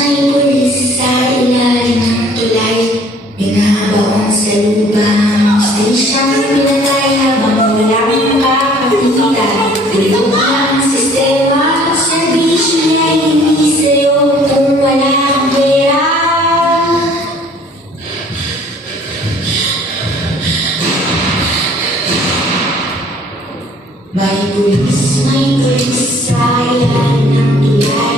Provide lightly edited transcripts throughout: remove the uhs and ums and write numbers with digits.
May pulis sa ilalim ng tulay, binabaon sa lubang station, pinatay habang walang makakakita. Tulog ang sistema, servisyo niya hindi sa'yo kung wala kang pera. May pulis sa ilalim ng tulay,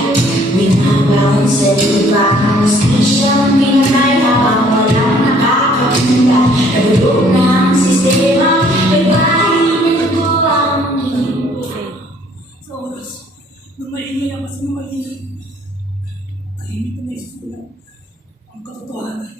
binabaon sa lubang station, pinatay habang walang nakakakita. Nagulog na ang sistema, may bahay na ko ang Sa oras, nung maingay ako sa mamalingay, tahimik na naisip ko lang ang katotohanan.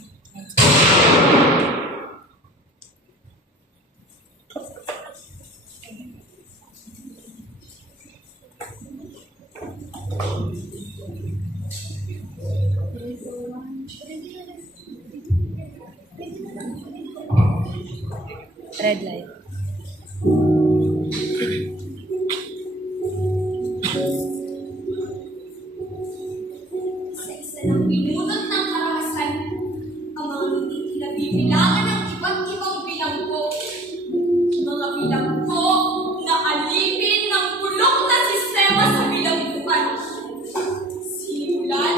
Red light. Sa isa ng pinunot ng karahasan, ang mga hindi kinabibilangan ng iba't ibang bilanggo. Mga bilanggo na alipin ng bulok na sistema sa bilangguan. Simulan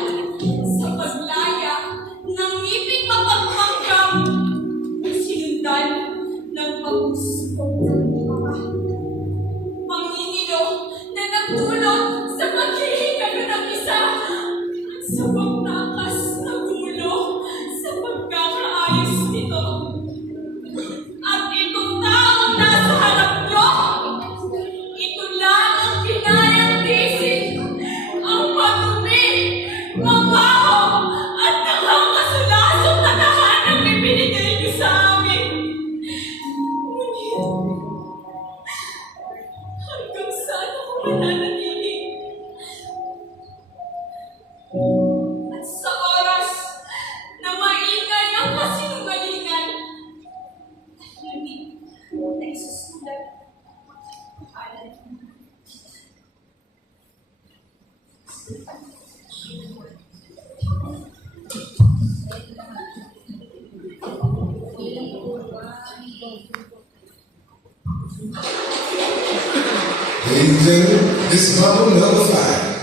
sa paglaya ng ngiping mapagpanggam. Sinundan ng pag-usok ng mga mangingilo na nagdulot sa paghihingalo ng isa at sa pagtakas na gulo sa pagkakaayos nito. At itong taong nasa harap nyo, ito lang ang kinayang tisin, ang madumi, mabaho, at nakakasulasong na tahanang ibinigay nyo sa amin. Ngunit, hanggang saan ako mananatili? At sa oras na maingay ang kasinungalingan, tahimik na isusulat ang pangalan. Ladies and gentlemen, this is bubble number 5.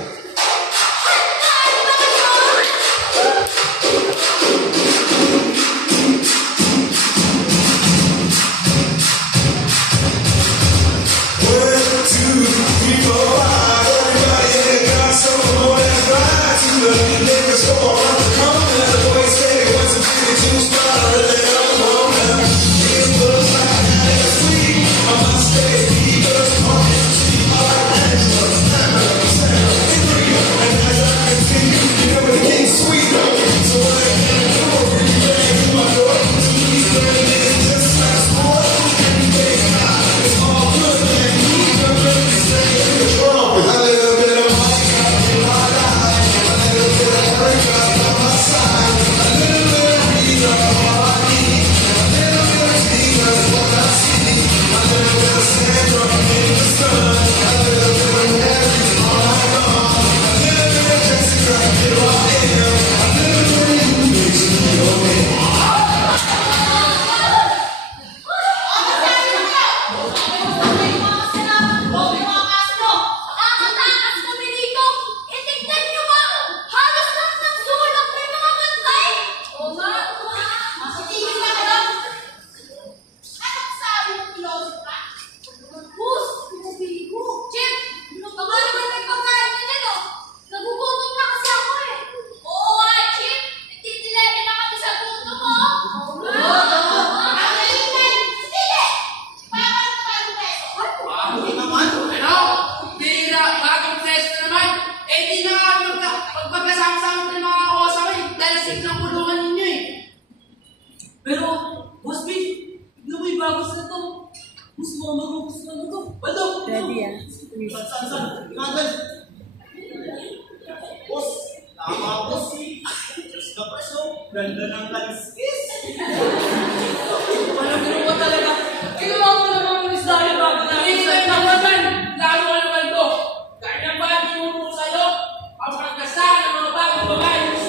Pero, Boss B, tignan mo yung bagos na to. Gusto mo mag-ubus na to. Baldo! Ready ah. Saan? Ingatan! Boss! Tama, boss! Diyos ka pa, so. Ganda ng kaliskis! Walang ginawa talaga. Ginawa mo naman ang isda na bago na rin. Sa'yo naman! Lalo ka naman to! Kaya ba tinuro sa'yo? Ang pagkasa ng mga bagong babae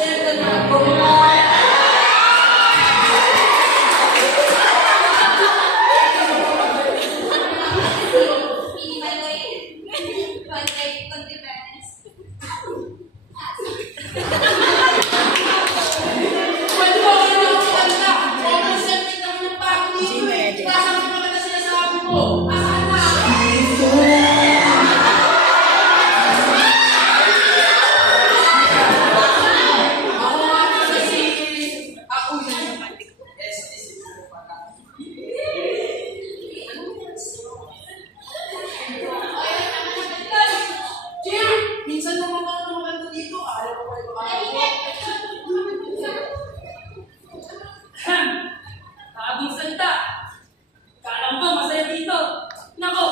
Minsan naman ako maganda dito. Ayaw ko kayo Bagong salita. Kala mo ba masaya dito? Nako,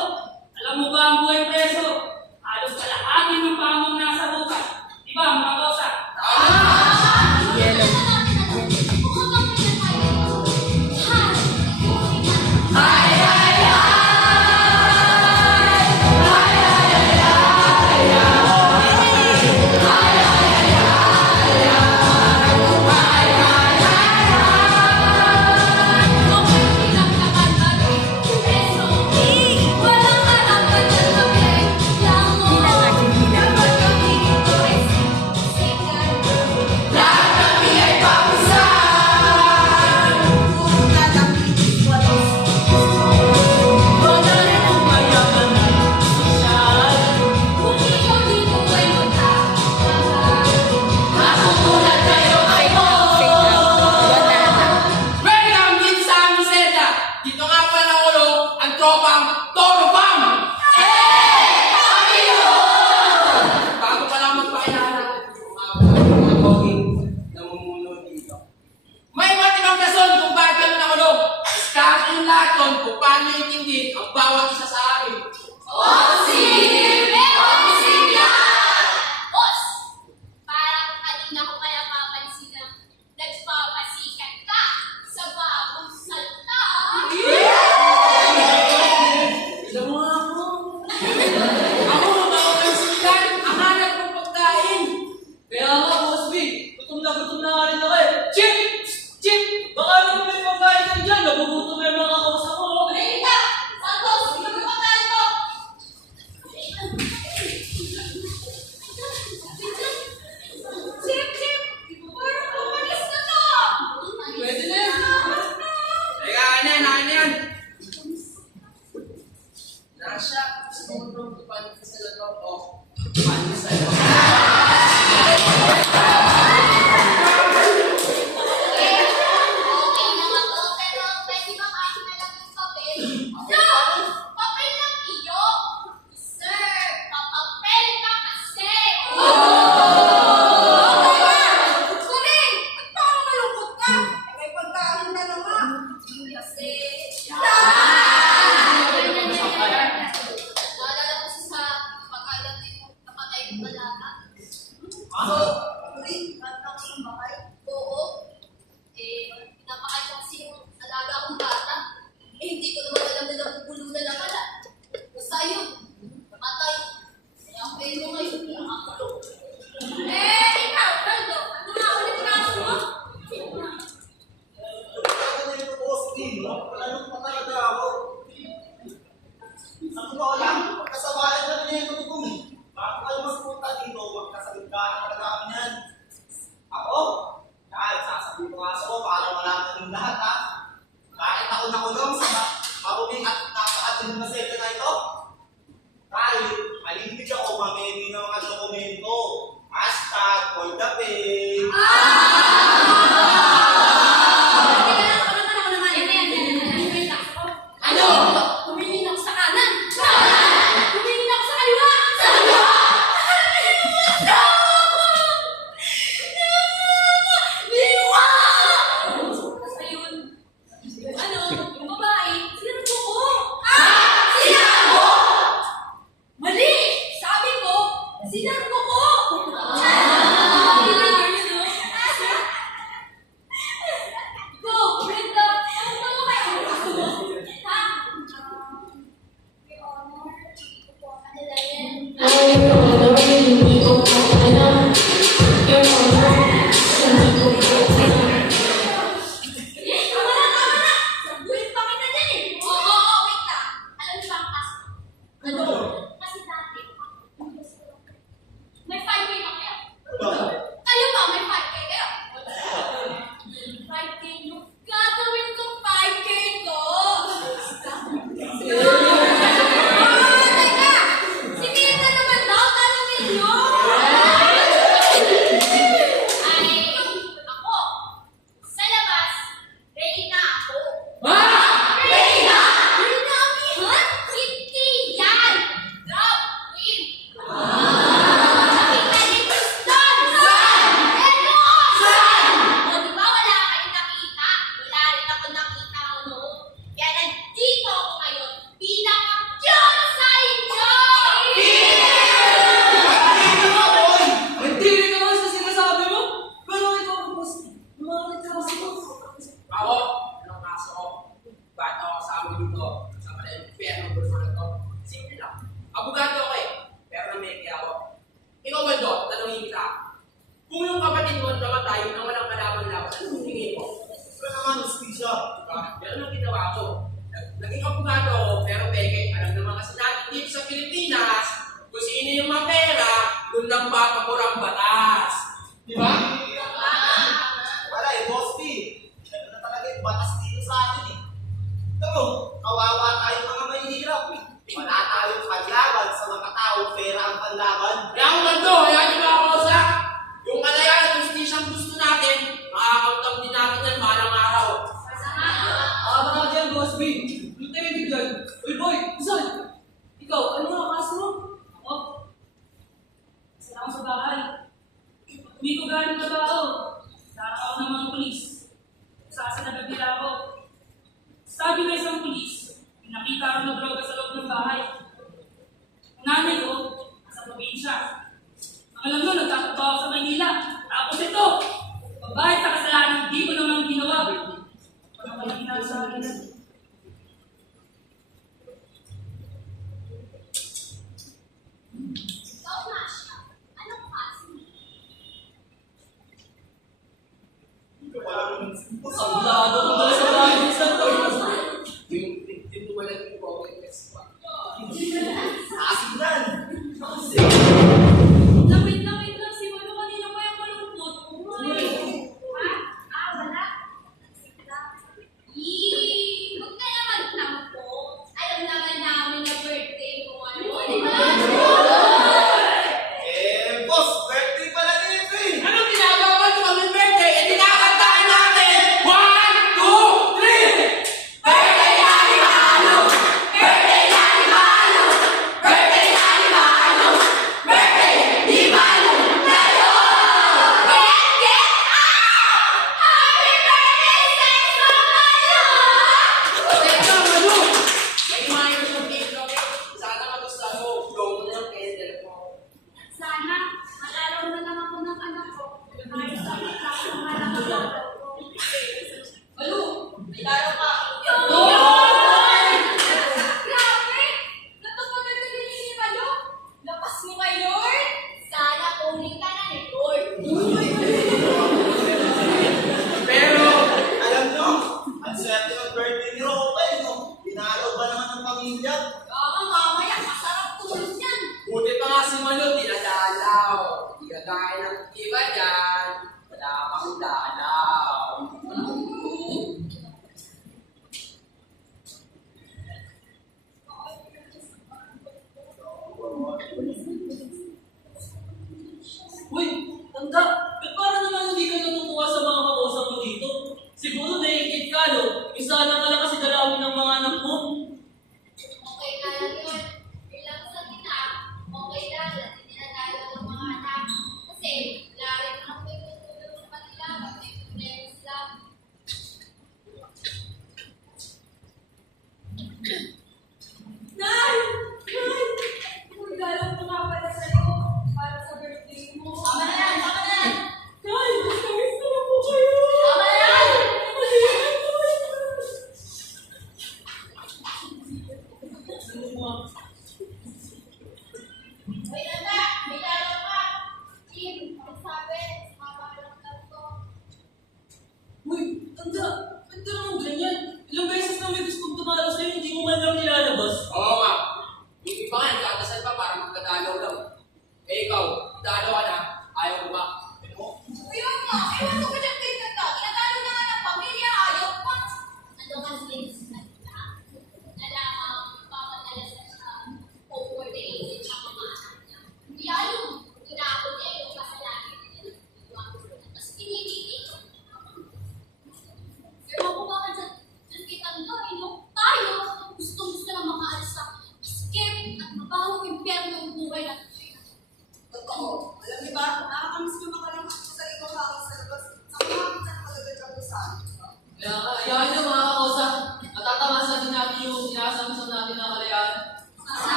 alam mo ba ang buhay preso? Halos kalahati ng pamong nasa hukay. Di ba, mga kosa? Welcome dito sa aming selda. Dito nga pala nakulong ang tropang Toro Bang! Bago pa lang magpakilala, mga boging namumuno dito. May matibang rason kung bakit kami nakulong. Kahit yung lahat yun kung paano intindi ang bawat isa sa amin. Boss! Parang kanina ko kaya papansin na nagpapasikat ka sa bagong salta. Alam mo nga ako. Ako, bago ng sikat, ang hanap kong pagkain. Kaya nga, Boss B, gutom na nga rin ako eh. Chip! Chip! Baka naman may pagkain ka dyan. Nabubuto na yung mga kausap ko. Rita! Santos! Ito yung pagkain ko! Chip! Chip! Parang kumalis na to! Pwede na yan. Teka, ano yan? Nasha, siguro paano ka sa lagaw ko? Paano sa lagaw? Okay lang ako, pero pwede ba kain na lang ng papel? No! Papel lang iyo! Sir, papapel ka kasi! Kurin! Ba't parang malungkot ka? May pagkain na naman. Kasi... Naalala ko sa pagkailan din napatay ng balata. Kurin, ba't ako sumakay? Oo. Pinapakain ko kasi yung alaga akong bata. Hindi ko naman alam na nabubulunan na pala. Basta yun, namatay. Kaya ang pwede mo ngayon, pinakakulong. Ikaw, Brando, ano nga ulit kaso mo? Ano na yung Boss B? Wala nang patalaga ako. Sa totoo lang, pagkasabayan na rin yung tutong eh. Bakit kayo mas punta dito, magkasaligtaan talaga kami yan. Ako? Kahit sasabihin ko nga sa ko para malaman ng lahat ha. Kahit ako nakulong sa maruming at napakadin na selda na ito. Kahit malimig ako mamemi ng mga dokumento. Hashtag, hold the page. Ano? Tumingin ako sa kanan. Tumingin ako sa kaliwa. namatay na walang kalaban-laban. Ano yung tingin mo? Pero naman, hustisya. Yan ang ginawa ko. Naging abogado ako, pero peke, alam naman kasi natin dito sa Pilipinas, kung sino yung mapera, kung lang papapurang batas. Di ba? Wala eh, Boss P. Ito na talaga yung batas dito sa atin eh. Ito, kawawa tayong mga mahihirap eh. Wala tayong panlaban sa mga taong pera ang panlaban. Kaya ako ganito, kaya di ba ako sa yung kalayaan at justisyang gusto natin, makakautang din natin yan malang araw. Tama ka dyan, Boss B. Yung tayo dyan. Uy, boy, saan? Ikaw, ano nga kaso mo? Ako? Saan ako sa bahay? Hindi ko galing na ba ako? Tara ako ng mga pulis. Sasanagad nila ako. Sabi ng isang pulis, nakita ako na droga sa loob ng bahay. Ang nanay ko, nasa probinsya. Ang alam mo, nagtatakbo ako sa Manila. Tapos ito, babae sa kasalanan, hindi ko naman ginawa. Ano kaya ginawa sa akin? Ikaw nga siya. Anong kaso? Sablado ko ba sa bahay ng Santo? Yung wala yung progress pa.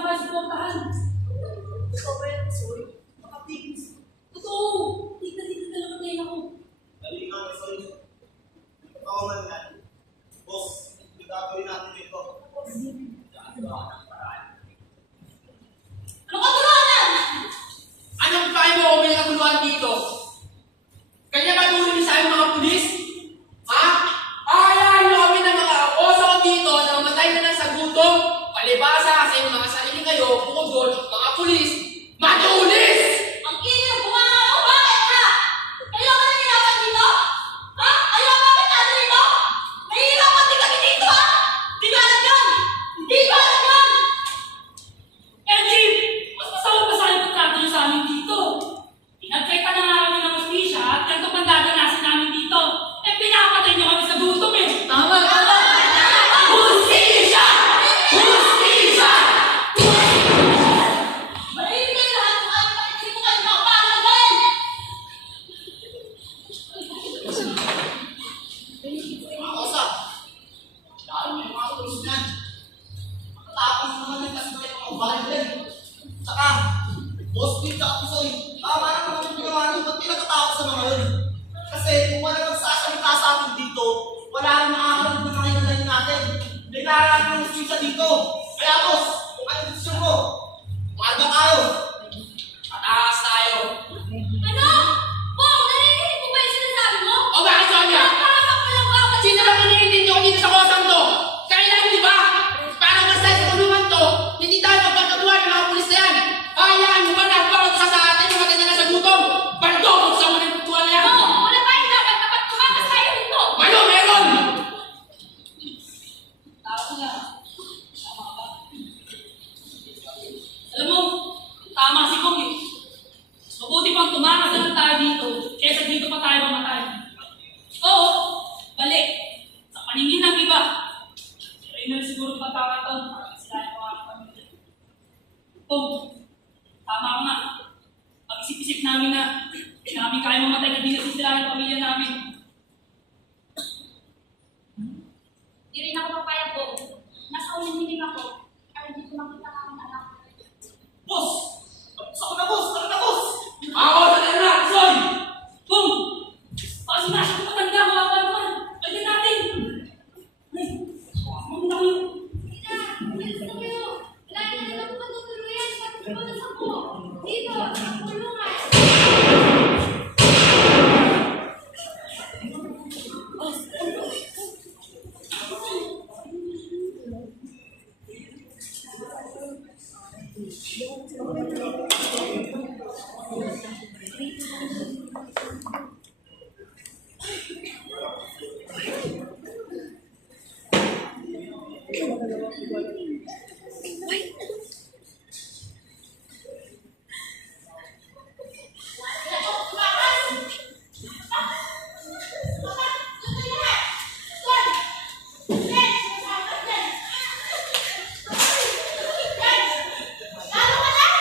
kailangan tayo suportahan. Ikaw ba yan, sorry? Makapigis. Totoo! Tika talaga tayo ako. Dali nga, sorry. Ako man yan. Boss, gagawin natin ito. Ano katulungan? Anong pahay mo kung may naguluhan dito? Kanya ba tuloy sa aming mga pulis? Ha? Ayaw nyo kami ng mga oso dito na mamatay na lang sa gutom. Palibasa kasi mga sarili kayo, bukod doon, mga pulis, matulis! Ang ingay ng bunganga mo, bakit ha? Ayaw ka na nirapan dito? Ha? Ayaw ka ba natin dito? Nahihirapan din kami dito ha? Di ba alam yun? Hindi ba alam yun? Chief! Mas masama pa sa akin pagtrato niyo sa amin dito. Pinagkita na nga kami ng hostisya at ganito pang dadanasin namin dito. Pinapatay niyo kami sa gutom eh. Tama! Hustisya! Hustisya! Malahimik kayo lahat kung ano pakikinig ko kayo na paano ang gawin? Mga kosa, dahil may mga pulis yan. Matapos naman yung kasi kayo mga ubalan din. Saka, boss din sa kapisoy. Tama na naman yung ginawa niyo. Ba't pinagkatapos sa mga yun? Kasi kung wala magsasalita sa atin dito, wala rin makakaroon ng mga kinalain natin. May nararamit ng justisya dito. Kaya boss, kung ano desisyon mo, umarga tayo. Pataas tayo! Ano? Bong, narinig mo ba yung sinasabi mo? O bakit, Sonia? Napakasok mo lang ba? Sino ba kinilintindi ko dito sa kosang to? Kailan, di ba? Para basta sa kulungan to, hindi tayo magpagkatuwa ng mga pulis na yan. Hayaan mo ba na bawat sa atin yung matanda na sa gutom? Bandokot sa mga nagtutuwa na yan. Oo, wala tayong dapat dapat tumakas tayo dito. Ano, meron? Tao na. Tama ka ba? Alam mo, tama si Kong eh. Mabuti pang tumakas na lang tayo dito kesa dito pa tayo mamatay. Oo, balik. Sa paningin ng iba. Pero yun na siguro pagkakataon para sila yung mga pamilya. Kung, tama ko nga. Pag-isip-isip namin na hindi namin kaya mamatay na din sila yung pamilya namin. Di rin ako papayag po. Nasa unang hiling ako. Para hindi ko makita ang aking anak. Boss! Saan na boss? Saan na boss? Ako, sa na, Soy! Kung, baka sinasya ko matanda ko ako naman. Pwede natin. Ay, mamuna ko yun. Tita, bilis na kayo. Wala na rin ako matutuluyan. Pagkakas ako. Dito, sa kulungan. Lalo ka na!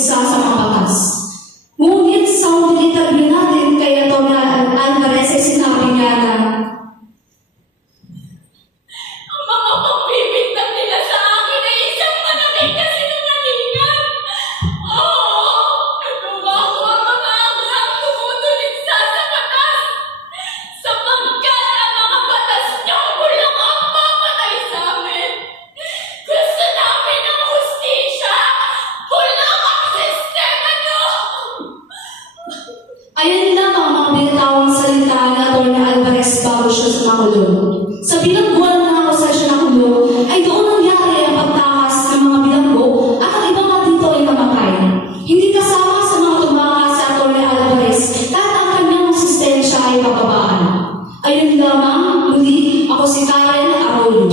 isa sa mga batas. Ngunit sa huling interview natin kay Atty. Alvarez ay sinabi niya na Ang mga pagbibintang nila sa akin ay isang malaki kasi nangalingan. Oo, nagawa ko ang mga aklang tumutulig sa batas. Sapagkat ang mga batas niyo kulang ang papatay sa amin. Gusto namin ng hustisya, kulang ang sistema niyo. ayan lang ang mga binatawang salita ni Atty. Alvarez bago siya sumakulong. Sa bilangguan ng akusasyon na kulong ay doon nangyari ang pagtakas ng mga bilanggo at ang iba nga dito ay namatay. Hindi kasama sa mga tumakas sa Atty. Alvarez kahit ang kanyang asistensya ay bababaan. Ayun lamang, muli ako si Karen Arroyo.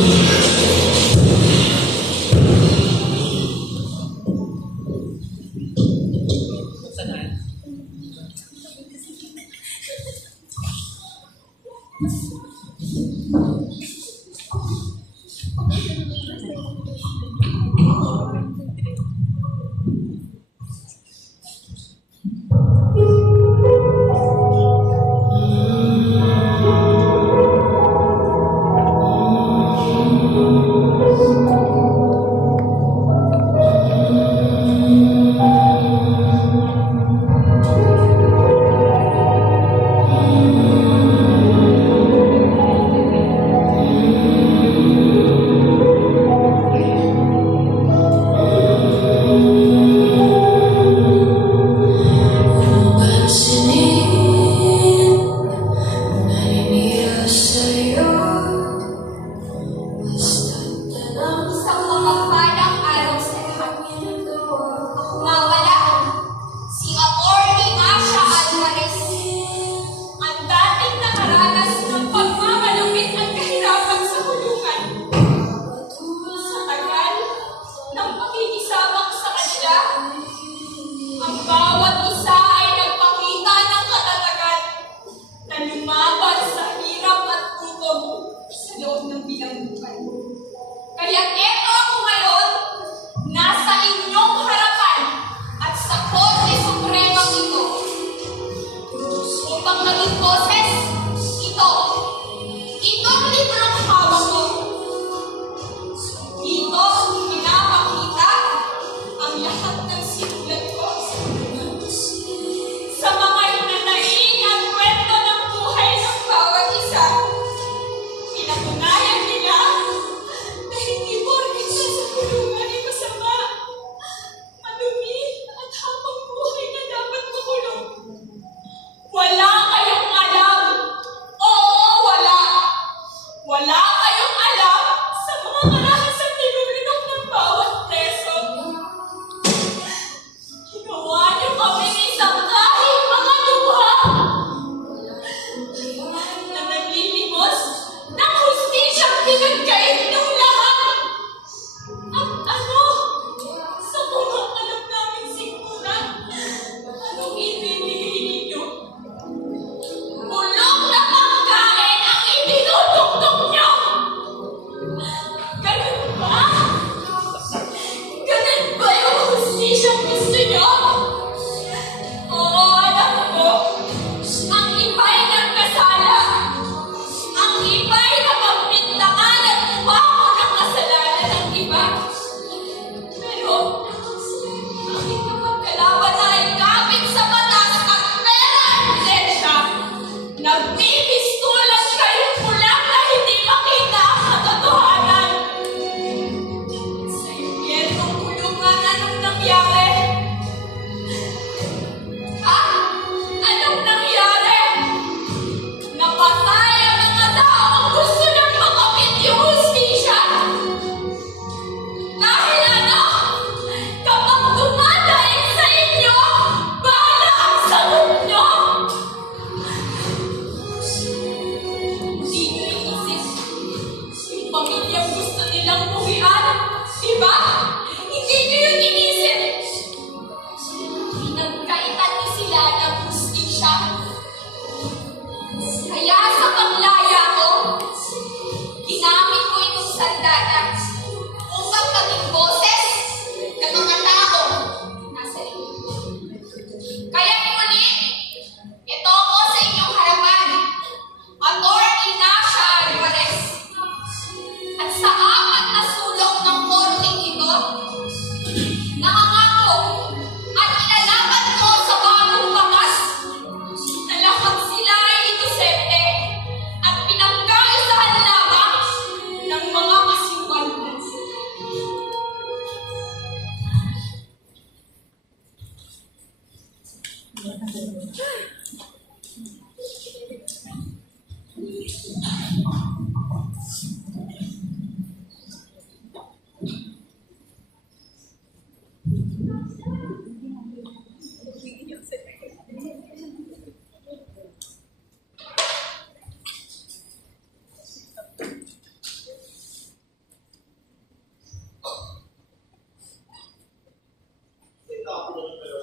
Ito ako doon pero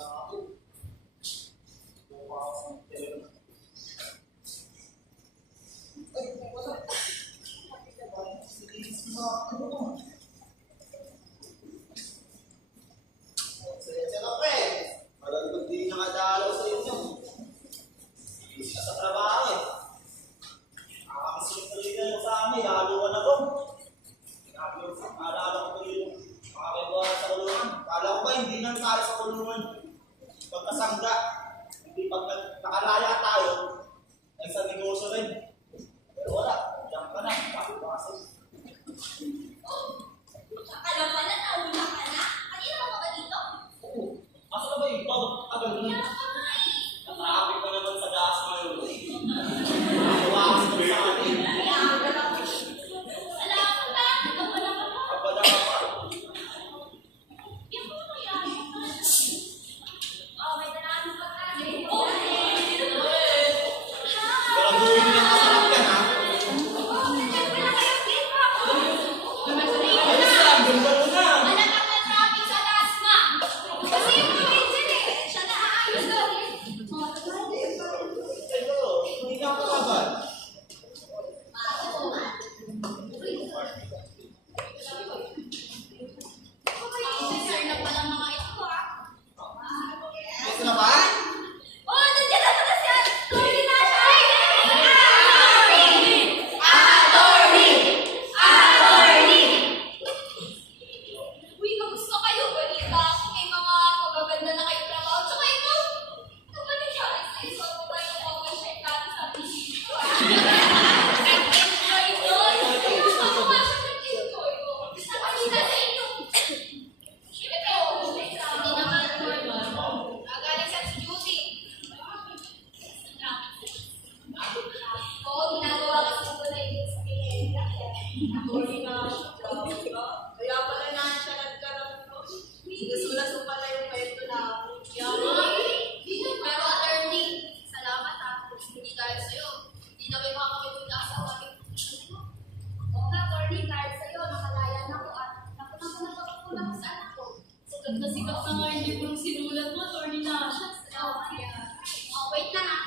ako. Siyempre, malagod din nakadalaw sa inyo. Isa sa trabaho eh. Nakakamusin tuloy kayo sa amin, lalo na ko. Naalala ko tuloy yung makakagawa sa kulungan. Kala ko ba hindi nang tayo sa kulungan? Pagkasangga, hindi pag nakalaya tayo, ay sa negosyo rin. Pero wala, diyan ka na, pakipasok. Alam ka na, nauna ka na. Kanina ka ba dito? Oo, asa na ba ikaw? Agad na. Kaya ka nga eh. Natrapik ka naman sa gas ngayon. Nakawakas ka sa akin. Kaya ka lang. Salamat ka. Ikaw pala ka pa. Kabala ka pa. Yan mo kaya. Oh, may tanong pa ka. Okay. Gagawin mo ng masarap yan ha. Oh, nagkakita na kayo. Please pa ako. Ayos lang, ganda mo na. Malatag na traffic sa taas, ma'am. Kasi yung provincial eh. Siya na aayos daw eh. Ito, hindi ka pa kabal. Sir na pala mga ito ah. Ito na ba? Oh, nandiyan na pala si Atty. Nasha. Uy, kamusta kayo? Balita ako may mga magaganda na kayo trabaho. Tsaka ikaw, ito ba nangyari sa iyo? Ano ba yung overshare natin sa dito? Nag-enjoy doon. Ako nga siya nag-enjoy ko. Nakakita sa inyo. Siyempre, hindi naman normal. Nagaling sa duty. Oo, ginagawa kasi ko na yun sa PNP. Kaya pala na siya nagkaroon. Gusto pala yung kwento na Pero attorney, salamat ha. Hindi dahil sa'yo. Hindi na may makakapit sa akin. Oo nga, attorney, dahil sa'yo, nakalaya na ko at napunang ko sa anak ko. Sikat na sikat na nga yung librong sinulat mo, attorney Nasha. Oh, wait lang ha.